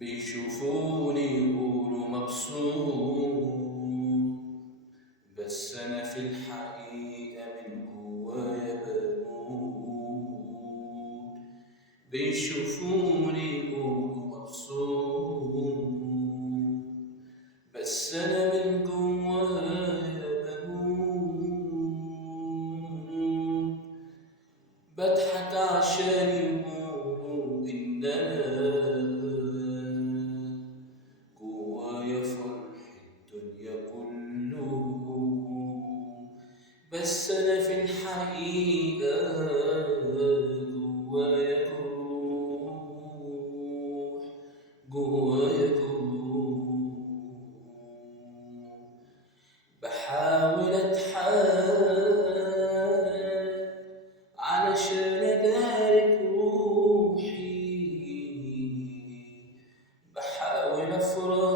بيشوفوني يقولوا مبسوط، بس أنا في الحقيقة من جوايا بموت. بيشوفوني يقولوا مبسوط، بس أنا من جوايا بموت. بضحك عشان يقولوا إن أنا جوايا فرح الدنيا كله، بس أنا في الحقيقة جوايا جروح، جوايا جروح. بحاول أتحايل علشان أدارك روحي، بحاول أفرح